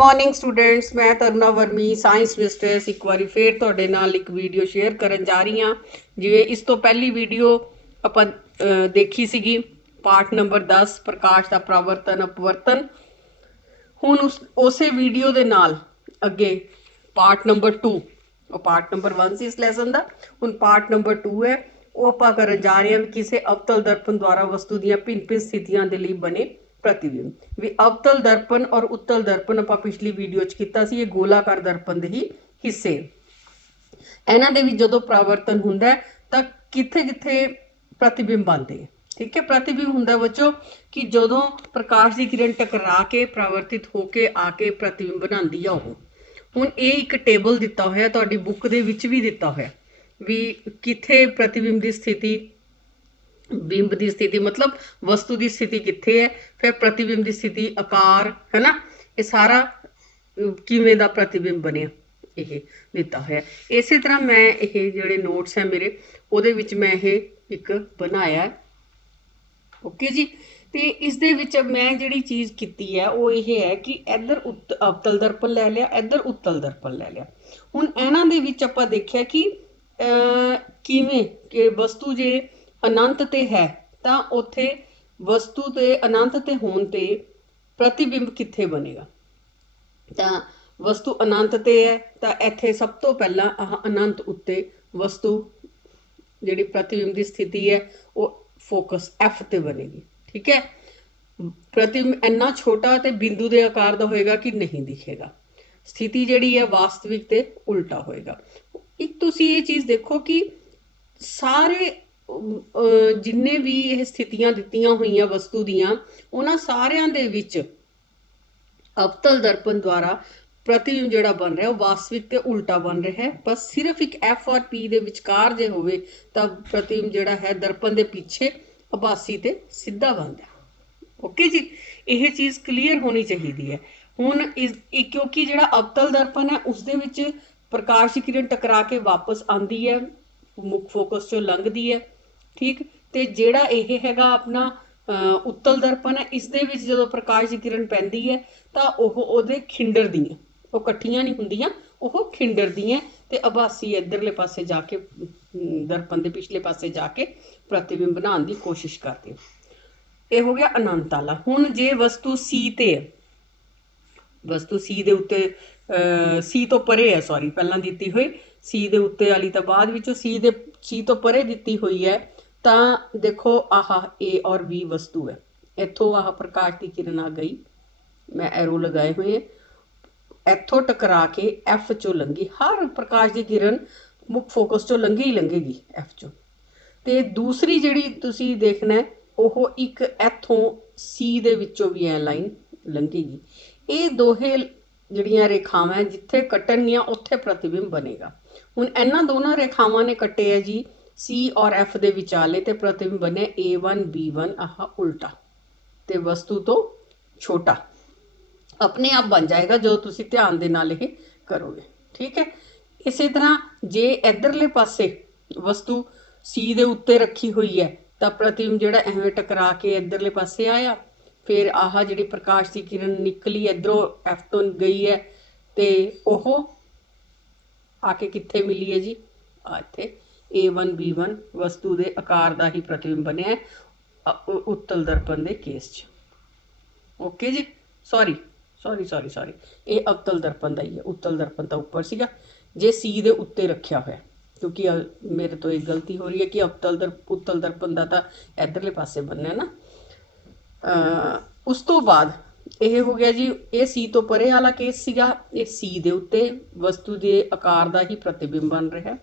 Morning students, मैं Taruna vermi science mistress एक बार फिर तुहाडे नाल एक वीडियो शेयर करन जा रही हाँ। जिवें इस तो पहली वीडियो आपां देखी सीगी पार्ट नंबर 10 प्रकाश का परावर्तन अपवर्तन। हुण उसे वीडियो दे नाल अगे पार्ट नंबर 2 पार्ट नंबर 1 सी इस लैसन का, हुण पार्ट नंबर 2 है वो आपां करन जा रहे हैं। किसी अवतल दर्पण द्वारा वस्तु दीयां भिन्न भिन्न स्थितियां दे लई बने प्रतिबिंब। भी अवतल दर्पण और उत्तल दर्पण आपां पिछली वीडियो च कीता सी, ये गोलाकार दर्पण दे ही हिस्से। इन्हां दे विच जदों परावर्तन हुंदा है तां किथे किथे प्रतिबिंब आंदे हैं। ठीक है, प्रतिबिंब हुंदा बच्चों कि जदों प्रकाश की किरण टकरा के परावर्तित होके आके प्रतिबिंब बनांदी है ओह। हुण ये एक टेबल दिता होया तुहाडी बुक दे विच भी दिता होया भी किथे प्रतिबिंब की स्थिति, बिंब की स्थिति मतलब वस्तु की स्थिति किथे है, फिर प्रतिबिंब की स्थिति, आकार, है ना, ये सारा किवें दा प्रतिबिंब बने ये दिता है। इस तरह मैं ये जोड़े नोट्स है मेरे उहदे विच मैं ये एक बनाया है। ओके जी, तो इस दे विच मैं जिहड़ी चीज़ कीती है वो ये है कि इधर अवतल दर्पण लै लिया, इधर उत्तल दर्पण लै लिया। हुण इन्हां दे विच आपां देखिया कि किवें कि वस्तु जे अनंत ते है तां उत्थे वस्तु ते अनंत ते होण ते प्रतिबिंब कित्थे बनेगा। तां वस्तु अनंत ते है तां इत्थे सब तो पहला आह अनंत उत्ते वस्तु जिहड़ी प्रतिबिंब की स्थिति है वो फोकस एफ ते बनेगी। ठीक है, प्रतिबिंब इन्ना छोटा ते बिंदु के आकार का होएगा कि नहीं दिखेगा। स्थिति जिहड़ी है वास्तविक ते उल्टा होएगा। एक तुसीं ये चीज़ देखो कि सारे जिन्ने भी ये स्थितियां दित्तियां होईयां वस्तु दियां उन्हां सारियां दे विच अवतल दर्पण द्वारा प्रतिबिंब जिहड़ा बन रहा है वो वास्तविक ते उल्टा बन रहा है। बस सिर्फ एक एफ और पी दे विचकार जे होवे तां प्रतिबिंब जिहड़ा है दर्पण दे पीछे आभासी ते सीधा बनदा है। ओके जी, यह चीज़ क्लीयर होनी चाहिए है। हुण क्योंकि जिहड़ा अवतल दर्पण है उस दे विच प्रकाश की किरण टकरा के वापस आंदी है, मुख फोकस चों लंघदी है। ठीक, ते जिहड़ा यह हैगा अपना उत्तल दर्पण है इस दे विच जदों प्रकाश की किरण पैंदी है तां ओह ओहदे खिंडरदियां, वो कट्ठियां नहीं हुंदियां, ओह खिंडरदियां ते आभासी इधरले पासे जाके दर्पण दे पिछले पासे जाके प्रतिबिंब बनाउण दी कोशिश करदे। ये हो गया अनंत वाला। हुण जे वस्तु सी ते है, वस्तु सी दे उत्ते सी तो परे है, सॉरी पहलां दित्ती हुई सी दे उत्ते वाली तो बाद विचों सी तो परे दित्ती हुई है तां देखो आह ए और बी वस्तु है। इत्थों आह प्रकाश की किरण आ गई, मैं एरो लगाए हुए हैं, इत्थों टकरा के एफ चों लंघी। हर प्रकाश की किरण मुख फोकस चों लंघी ही लंघेगी एफ चों। ते दूसरी जिहड़ी तुसीं देखना है ओह एक इत्थों सी दे विचों भी ऐ लाइन लंघेगी। ये दोहे जिहड़ियां रेखावां जिथे कट्टणगियां उत्थे प्रतिबिंब बनेगा। हुण इन्हां दोनों रेखावां ने कट्टे है जी सी और एफ दे विचाले ते प्रतिबिंब बने A1 B1 आह उल्टा ते वस्तु तो छोटा अपने आप बन जाएगा जो तुसीं ध्यान दे नाल ये करोगे। ठीक है, इसी तरह जे इधरले पासे वस्तु सी दे उत्ते रखी हुई है तां प्रतिबिंब जिहड़ा एवें टकरा के इधरले पासे आया, फिर आह जिहड़ी प्रकाश की किरण निकली इधरों एफ तो गई है ते ओह आके कित्थे मिली है जी आ इत्थे A1 B1 वस्तु दे आकार का ही प्रतिबिंब बनिया है उत्तल दर्पण दे केस च। ओके जी, सॉरी सॉरी सॉरी सॉरी ये अवतल दर्पण का ही है, उत्तल दर्पण तो उपर सीगा जे सी दे उत्ते रखिया होया, क्योंकि मेरे तो एक गलती हो रही है कि उत्तल दर्पण का तो इधरले पासे बनना ना। उस तो बाद यह हो गया जी ये सी तो परे वाला केस सीगा, ये सी दे उत्ते वस्तु के आकार का ही प्रतिबिंब बन रहा है।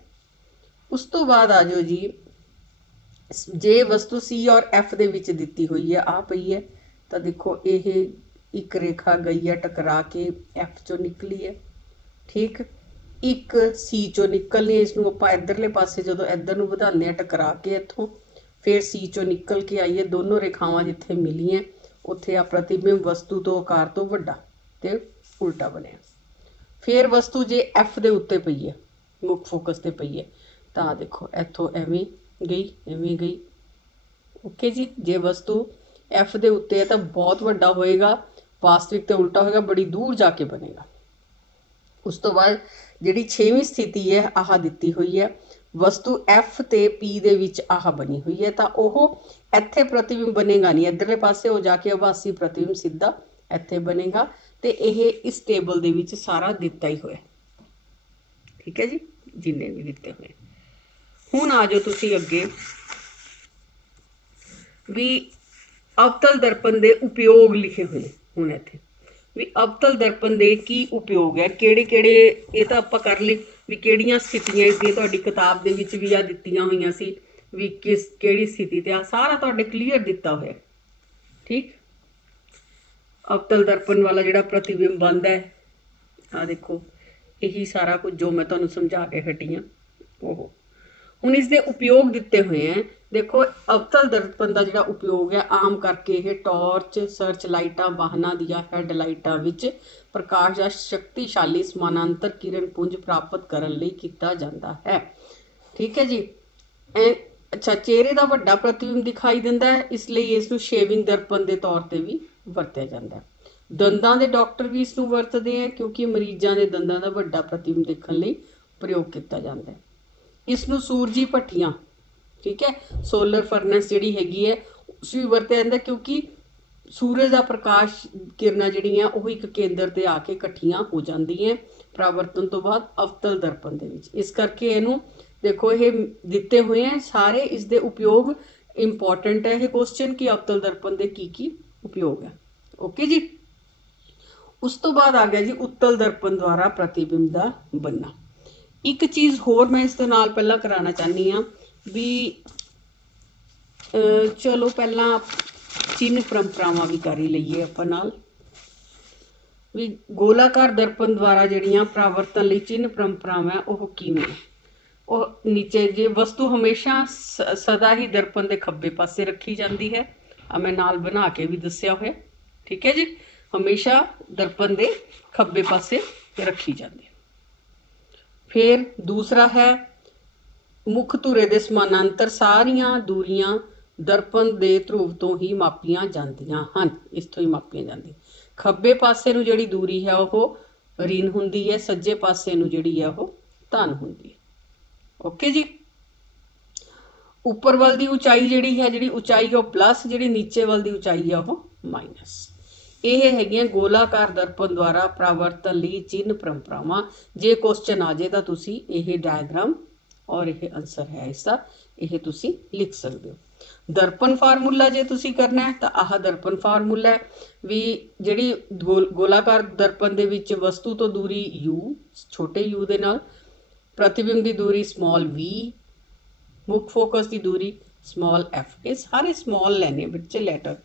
उस तो बाद आ जाओ जी जे वस्तु सी और एफ दे विच दित्ती हुई है आ पई है तो देखो ये एक रेखा गई है टकरा के एफ चो निकली है। ठीक, एक सी चो निकलनी, इसनूं आपां इधरले पासे जदों इधर नूं वधाने टकरा के इत्थों फिर सी चो निकल के आई है, दोनों रेखावां जिथे मिलीआं उत्थे आ प्रतिबिंब वस्तु तो आकार तो वड्डा ते उल्टा बनिया। फिर वस्तु जे एफ दे उत्ते पई है, मुख फोकस ते पई है तां देखो इत्थों एवें गई। ओके जी, जे वस्तु एफ दे उत्ते है तो बहुत वड्डा होएगा, वास्तविक तो उल्टा होगा, बड़ी दूर जाके बनेगा। उस तो बाद जिहड़ी 6वीं स्थिति है आह दिती हुई है, वस्तु F ते P दे विच आह बनी हुई है, तो वह इत्थे प्रतिबिंब बनेगा नहीं, इधरले पासे हो जाके आभासी प्रतिबिंब सीधा इत्थे बनेगा। तो यह इस टेबल दे विच सारा दिता ही होया। ठीक है जी, जिन्ने भी दिते हुए। हुण आ जाओ तुसी अगे भी अवतल दर्पण के उपयोग लिखे हुए हैं। हुण इत्थे भी अवतल दर्पण के की उपयोग है, किहड़े किहड़े, ये तो आपां कर लए भी किहड़ियां स्थितियां इसदियां तुहाडी किताब दे विच भी आ दित्तियां होईयां सी भी किस किहड़ी स्थिति ते आ सारा तुहाडे क्लीयर दिता होया। ठीक, अवतल दर्पण वाला जिहड़ा प्रतिबिंब बनदा है, आ देखो यही सारा कुछ जो मैं तुहानूं समझा के हटी हाँ ओह। हुण इसके उपयोग दिते हुए हैं। देखो अवतल दर्पण का जिहड़ा उपयोग है आम करके ये टॉर्च, सर्च लाइटां, वाहनां दियां हैडलाइटां विच प्रकाश का शक्तिशाली समानांतर किरण पुंज प्राप्त करने लई कीता जाता है। ठीक है जी। अच्छा, चेहरे का वड्डा प्रतिबिंब दिखाई दिंदा है, इसलिए इसनूं शेविंग दर्पण के तौर पर भी वरत्या जाता है। दंदां दे डॉक्टर भी इसनूं वरतदे हैं क्योंकि मरीजां दे दंदां दा वड्डा प्रतिबिंब देखण लई प्रयोग किया जाता है। इसनूं सूरजी भट्ठियां, ठीक है, सोलर फरनैस जिहड़ी हैगी है उस भी वरत्या जाता क्योंकि सूरज का प्रकाश किरणां जिहड़ियां ओह एक केंद्र ते आके इकट्ठियां हो जांदियां परावर्तन तो बाद अवतल दर्पण दे विच। इस करके इहनूं देखो ये दिते हुए हैं सारे, इसके उपयोग इंपॉर्टेंट है ये क्वेश्चन कि अवतल दर्पण के की उपयोग है। ओके जी। उस तो बाद आ गया जी उत्तल दर्पण द्वारा प्रतिबिंब का बनना। एक चीज़ होर मैं इस नाल पहला कराना चाहनी हाँ भी चलो पहला चिन्ह परंपरावां भी कर ही लईए आपां नाल भी गोलाकार दर्पण द्वारा जिहड़ियां परावर्तन लई चिन्ह परंपरावां ओह किवें और नीचे जे वस्तु हमेशा सदा ही दर्पण के खब्बे पासे रखी जाती है। मैं नाल बना के भी दस्या होया। ठीक है जी, हमेशा दर्पण के खब्बे पासे रखी जाती है। फिर दूसरा है मुख धुरे के समानांतर सारियां दूरियां दर्पण के ध्रुव तो ही मापिया जांदियां हन, इस तो ही मापिया जांदियां। खब्बे पासे नूं जिहड़ी दूरी है वह ऋण हुंदी है, सज्जे पासे नूं जिहड़ी है वह धन हुंदी है। ओके जी। उपर वाल की उचाई जिहड़ी उचाई है वह प्लस, जिहड़ी नीचे वाल की उचाई है वह माइनस। ये है गोलाकार दर्पण द्वारा परावर्तन लई चिन्ह परंपरावां। जे क्वेश्चन आ जाए तो तुसी ये डायग्राम और ये आंसर है इसका ये तुसी लिख सकते हो। दर्पण फार्मूला जे तुसी करना है तो आह दर्पण फार्मूला है भी जिहड़ी गोलाकार दर्पण दे विच वस्तु तो दूरी u, छोटे u दे नाल, प्रतिबिंब की दूरी स्मॉल v, मुख फोकस की दूरी स्मॉल f। ये सारे स्मॉल लैने बच्चे लैटर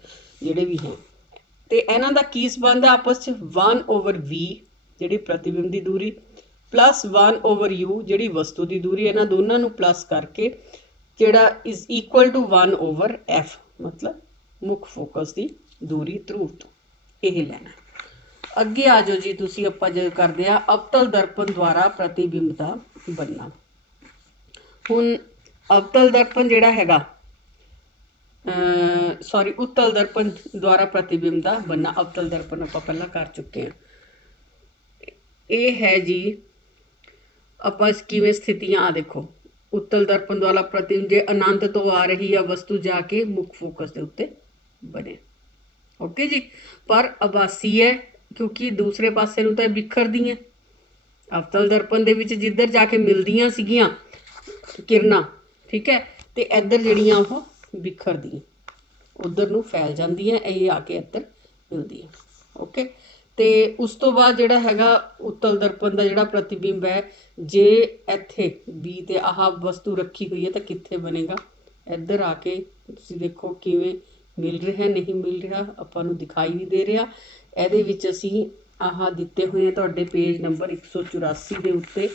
जिहड़े भी हैं। तो इन्हां दा की संबंध है आपस में 1/v जिहड़ी प्रतिबिंब की दूरी प्लस 1/u जिहड़ी वस्तु की दूरी, इन्हां दोनों नूं प्लस करके जिहड़ा इज इक्वल टू 1/f मतलब मुख फोकस की दूरी ध्रुव तो यह लैना। अगे आ जाओ जी तुसी आपां जो करदे आ अवतल दर्पण द्वारा प्रतिबिंब का बनना। हुण अवतल दर्पण जिहड़ा हैगा सॉरी उत्तल दर्पण द्वारा प्रतिबिंब का बनना। अवतल दर्पण आप पहला कर चुके हैं। ये है जी आप किवें स्थितियां आ देखो उत्तल दर्पण द्वारा प्रतिबिंब जे अनंत तो आ रही है वस्तु जाके मुख फोकस के उत्ते बने। ओके जी, पर आभासी है क्योंकि दूसरे पासे नूं तां बिखरदी है। अवतल दर्पण दे विच जिधर जाके मिलदियां सीगियां किरणां, ठीक है, तो इधर जिहड़ियां ओह बिखरदियां उधर नूं फैल जांदियां, ये आके इधर मिलदियां। ओके, तो उस तो बाद जिहड़ा हैगा उत्तल दर्पण का जिहड़ा प्रतिबिंब है जे इत्थे बी ते आह वस्तु रखी हुई है तो कित्थे बनेगा, इधर आके तुसीं देखो किवें मिल रहा नहीं मिल रहा, आपां नूं दिखाई नहीं दे रहा। इहदे विच असीं आह दिते हुए हैं तुहाडे पेज नंबर 184 के उत्ते।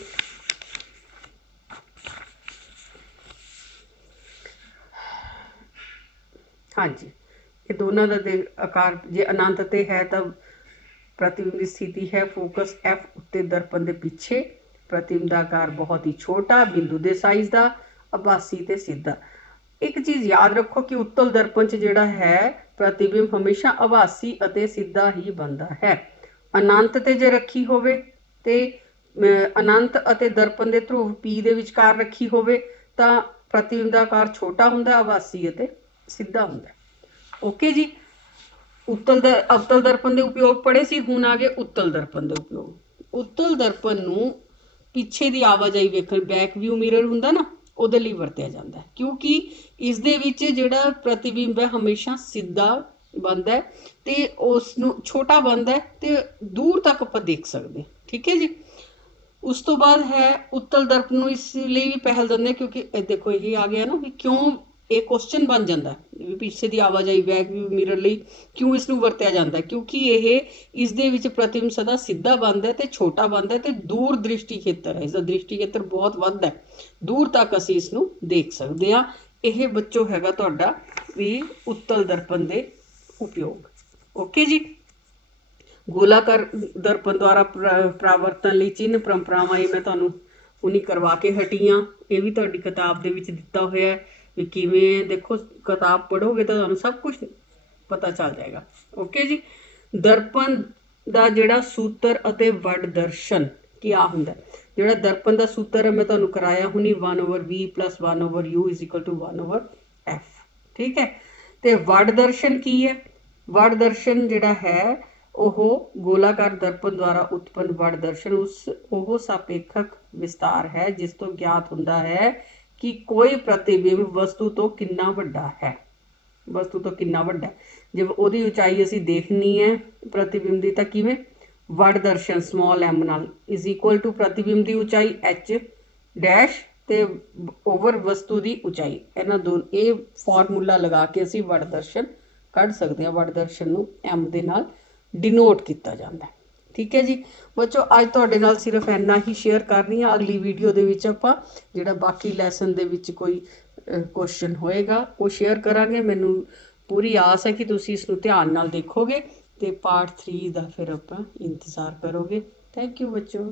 हाँ जी, ये दोनों का आकार जे अनंत ते है तो प्रतिबिंब की स्थिति है फोकस F उत्ते दर्पण के पीछे, प्रतिबिंब का आकार बहुत ही छोटा बिंदु के साइज का, आभासी ते सीधा। ਇੱਕ ਚੀਜ਼ ਯਾਦ ਰੱਖੋ ਕਿ ਉੱਤਲ ਦਰਪਣ 'ਚ ਜਿਹੜਾ ਹੈ ਪ੍ਰਤੀਬਿੰਬ ਹਮੇਸ਼ਾ ਆਭਾਸੀ ਅਤੇ ਸਿੱਧਾ ਹੀ ਬਣਦਾ ਹੈ। ਅਨੰਤ ਤੇ ਜੇ ਰੱਖੀ ਹੋਵੇ ਤੇ ਅਨੰਤ ਅਤੇ ਦਰਪਣ ਦੇ ਧਰੁਵ P ਦੇ ਵਿਚਕਾਰ ਰੱਖੀ ਹੋਵੇ ਤਾਂ ਪ੍ਰਤੀਬਿੰਬ ਦਾ ਆਕਾਰ ਛੋਟਾ ਹੁੰਦਾ, ਆਭਾਸੀ ਅਤੇ ਸਿੱਧਾ ਹੁੰਦਾ। ਓਕੇ ਜੀ, ਅਵਤਲ ਦਰਪਣ ਦੇ ਉਪਯੋਗ ਪੜ੍ਹੇ ਸੀ। ਹੁਣ ਆ ਗਏ ਉੱਤਲ ਦਰਪਣ ਦੇ ਉਪਯੋਗ। ਉੱਤਲ ਦਰਪਣ ਨੂੰ ਪਿੱਛੇ ਦੀ ਆਵਾਜਾਈ ਵੇਖਣ, ਬੈਕ ਵਿਊ ਮਿਰਰ ਹੁੰਦਾ ਨਾ, ਉਹਦੇ ਲਈ ਵਰਤਿਆ ਜਾਂਦਾ ਹੈ, ਕਿਉਂਕਿ ਇਸ ਦੇ ਵਿੱਚ ਜਿਹੜਾ ਪ੍ਰਤੀਬਿੰਬ ਹੈ ਹਮੇਸ਼ਾ ਸਿੱਧਾ ਬਣਦਾ ਹੈ ਤੇ ਉਸ ਨੂੰ ਛੋਟਾ ਬਣਦਾ ਹੈ ਤੇ ਦੂਰ ਤੱਕ ਆਪਾਂ ਦੇਖ ਸਕਦੇ। ਠੀਕ ਹੈ ਜੀ। ਉਸ ਤੋਂ ਬਾਅਦ ਹੈ ਉੱਤਲ ਦਰਪਣ ਨੂੰ ਇਸ ਲਈ ਵੀ ਪਹਿਲ ਦਿੰਦੇ ਕਿਉਂਕਿ ਦੇਖੋ ਇਹ ਆ ਗਿਆ ਨਾ ਵੀ ਕਿਉਂ ਇਹ ਕੁਐਸਚਨ ਬਣ ਜਾਂਦਾ ਵੀ ਪਿੱਛੇ ਦੀ ਆਵਾਜਾਈ ਬੈਕ ਵਿਊ ਮਿਰਰ ਲਈ ਕਿਉਂ ਇਸ ਨੂੰ ਵਰਤਿਆ ਜਾਂਦਾ, ਕਿਉਂਕਿ ਇਹ ਇਸ ਦੇ ਵਿੱਚ ਪ੍ਰਤੀਬਿੰਬ ਸਦਾ ਸਿੱਧਾ ਬਣਦਾ ਤੇ ਛੋਟਾ ਬਣਦਾ ਤੇ ਦੂਰ ਦ੍ਰਿਸ਼ਟੀ ਖੇਤਰ ਹੈ, ਇਸ ਦਾ ਦ੍ਰਿਸ਼ਟੀ ਖੇਤਰ ਬਹੁਤ ਵੱਧ ਹੈ, ਦੂਰ ਤੱਕ ਅਸੀਂ ਇਸ ਨੂੰ ਦੇਖ ਸਕਦੇ ਹਾਂ। ਇਹ ਬੱਚੋ ਹੈਗਾ ਤੁਹਾਡਾ ਵੀ ਉੱਤਲ ਦਰਪਣ ਦੇ ਉਪਯੋਗ। ਓਕੇ ਜੀ। ਗੋਲਾਕਾਰ ਦਰਪਣ ਦੁਆਰਾ ਪਰਾਵਰਤਨ ਲਈ ਚਿੰਨ੍ਹ ਪਰੰਪਰਾਵਾਂ ਇਹ ਮੈਂ ਤੁਹਾਨੂੰ ਹੁਣੀ ਕਰਵਾ ਕੇ ਹਟੀ ਹਾਂ। ਇਹ ਵੀ ਤੁਹਾਡੀ ਕਿਤਾਬ ਦੇ ਵਿੱਚ ਦਿੱਤਾ ਹੋਇਆ ਹੈ ਵੀ ਕਿਵੇਂ, ਦੇਖੋ ਕਿਤਾਬ ਪੜ੍ਹੋਗੇ ਤਾਂ ਤੁਹਾਨੂੰ ਸਭ ਕੁਝ ਪਤਾ ਚੱਲ ਜਾਏਗਾ। ਓਕੇ ਜੀ। ਦਰਪਣ ਦਾ ਜਿਹੜਾ ਸੂਤਰ ਅਤੇ ਵੱਡ ਦਰਸ਼ਨ ਕੀ ਹੁੰਦਾ, ਜਿਹੜਾ ਦਰਪਣ ਦਾ ਸੂਤਰ ਹੈ ਮੈਂ ਤੁਹਾਨੂੰ ਕਰਾਇਆ ਹੁਣੀ 1/v + 1/u = 1/f। ਠੀਕ ਹੈ। ਤੇ ਵੱਡ ਦਰਸ਼ਨ ਕੀ ਹੈ? ਵੱਡ ਦਰਸ਼ਨ ਜਿਹੜਾ ਹੈ ਉਹ ਗੋਲਾਕਾਰ ਦਰਪਣ ਦੁਆਰਾ ਉਤਪੰਨ ਵੱਡ ਦਰਸ਼ਨ ਉਹ ਸਾਪੇਖਕ ਵਿਸਤਾਰ ਹੈ ਜਿਸ ਤੋਂ ਗਿਆਤ ਹੁੰਦਾ ਹੈ ਕਿ ਕੋਈ ਪ੍ਰਤੀਬਿੰਬ ਵਸਤੂ ਤੋਂ ਕਿੰਨਾ ਵੱਡਾ ਹੈ। ਵਸਤੂ ਤੋਂ ਕਿੰਨਾ ਵੱਡਾ, ਜੇ ਉਹਦੀ ਉਚਾਈ ਅਸੀਂ ਦੇਖਣੀ ਹੈ ਪ੍ਰਤੀਬਿੰਬ ਦੀ ਤਾਂ ਕਿਵੇਂ, ਵੱਡ ਦਰਸ਼ਨ m ਨਾਲ = ਪ੍ਰਤੀਬਿੰਬ ਦੀ ਉਚਾਈ h ਡੈਸ਼ ਤੇ ਓਵਰ ਵਸਤੂ ਦੀ ਉਚਾਈ। ਇਹਨਾਂ ਦੋ ਇਹ ਫਾਰਮੂਲਾ ਲਗਾ ਕੇ ਅਸੀਂ ਵੱਡ ਦਰਸ਼ਨ ਕੱਢ ਸਕਦੇ ਹਾਂ। ਵੱਡ ਦਰਸ਼ਨ ਨੂੰ m ਦੇ ਨਾਲ ਡਿਨੋਟ ਕੀਤਾ ਜਾਂਦਾ। ਠੀਕ ਹੈ ਜੀ ਬੱਚੋ, ਅੱਜ ਤੁਹਾਡੇ ਨਾਲ ਸਿਰਫ ਇੰਨਾ ਹੀ ਸ਼ੇਅਰ ਕਰ ਰਹੀ ਹਾਂ। ਅਗਲੀ ਵੀਡੀਓ ਦੇ ਵਿੱਚ ਆਪਾਂ ਜਿਹੜਾ ਬਾਕੀ ਲੈਸਨ ਦੇ ਵਿੱਚ ਕੋਈ ਕੁਐਸਚਨ ਹੋਏਗਾ ਉਹ ਸ਼ੇਅਰ ਕਰਾਂਗੇ। ਮੈਨੂੰ ਪੂਰੀ ਆਸ ਹੈ ਕਿ ਤੁਸੀਂ ਇਸ ਨੂੰ ਧਿਆਨ ਨਾਲ ਦੇਖੋਗੇ ਤੇ ਪਾਰਟ 3 ਦਾ ਫਿਰ ਆਪਾਂ ਇੰਤਜ਼ਾਰ ਕਰੋਗੇ। ਥੈਂਕ ਯੂ ਬੱਚੋ।